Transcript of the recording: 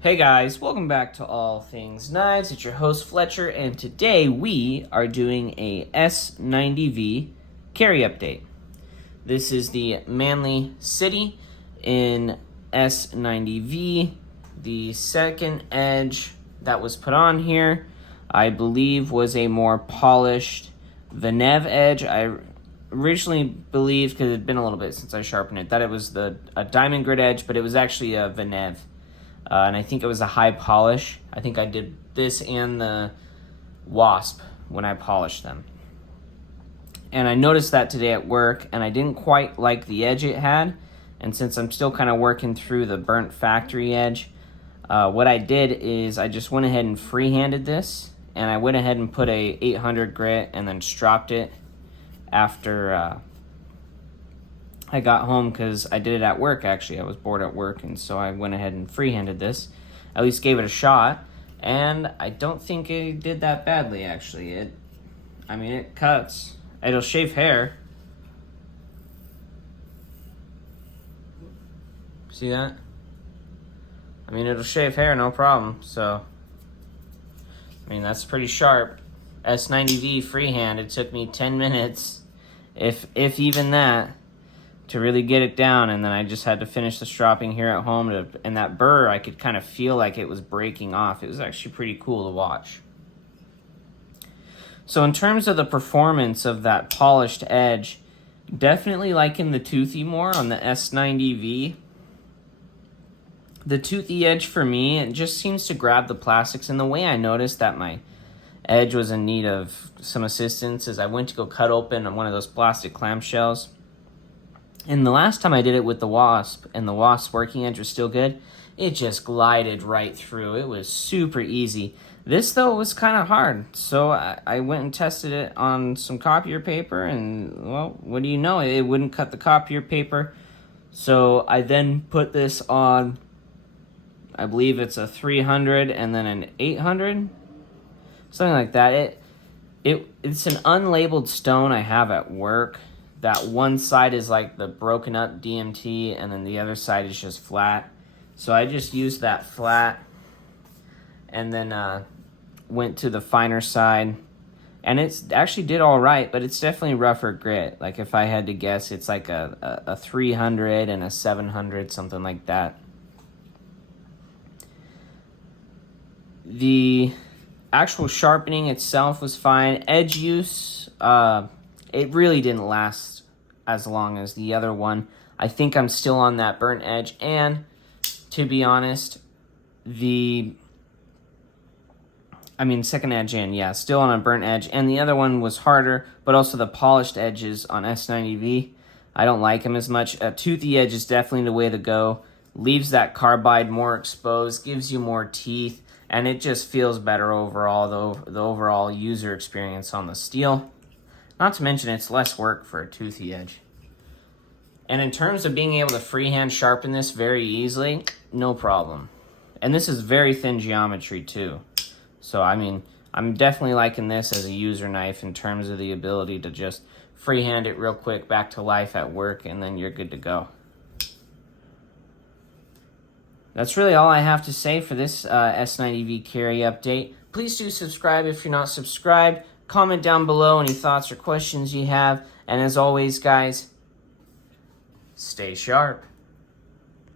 Hey guys, welcome back to All Things Knives. It's your host Fletcher, and today we are doing a S90V carry update. This is the Manly City in S90V. The second edge that was put on here, I believe, was a more polished Venev edge. I originally believed, because it had been a little bit since I sharpened it, that it was a diamond grit edge, but it was actually a Venev. And I think it was a high polish. I think I did this and the Wasp when I polished them. And I noticed that today at work, and I didn't quite like the edge it had. And since I'm still kind of working through the burnt factory edge, what I did is I just went ahead and freehanded this, and I went ahead and put a 800 grit and then stropped it after I got home, because I did it at work. Actually, I was bored at work, and so I went ahead and freehanded this. At least gave it a shot, and I don't think it did that badly, actually. It cuts. It'll shave hair. See that? It'll shave hair, no problem. So, that's pretty sharp. S90V freehand, it took me 10 minutes, if even that, to really get it down, and then I just had to finish the stropping here at home, and that burr, I could kind of feel like it was breaking off. It was actually pretty cool to watch. So in terms of the performance of that polished edge, definitely liking the toothy more on the S90V. The toothy edge for me, it just seems to grab the plastics, and the way I noticed that my edge was in need of some assistance is I went to go cut open one of those plastic clamshells. And the last time I did it with the Wasp, and the Wasp working edge was still good, it just glided right through. It was super easy. This, though, was kind of hard. So I went and tested it on some copier paper, and, well, what do you know? It wouldn't cut the copier paper. So I then put this on, I believe it's a 300 and then an 800, something like that. It's an unlabeled stone I have at work. That one side is like the broken up DMT, and then the other side is just flat. So I just used that flat, and then went to the finer side, and it actually did all right, but it's definitely rougher grit. Like, if I had to guess, it's like a 300 and a 700, something like that. The actual sharpening itself was fine. Edge use, it really didn't last as long as the other one. I think I'm still on that burnt edge, and to be honest, second edge in, yeah, still on a burnt edge, and the other one was harder, but also the polished edges on S90V, I don't like them as much. A toothy edge is definitely the way to go. Leaves that carbide more exposed, gives you more teeth, and it just feels better overall, the overall user experience on the steel. Not to mention, it's less work for a toothy edge. And in terms of being able to freehand sharpen this very easily, no problem. And this is very thin geometry too. So, I'm definitely liking this as a user knife in terms of the ability to just freehand it real quick back to life at work, and then you're good to go. That's really all I have to say for this S90V carry update. Please do subscribe if you're not subscribed. Comment down below any thoughts or questions you have. And as always, guys, stay sharp.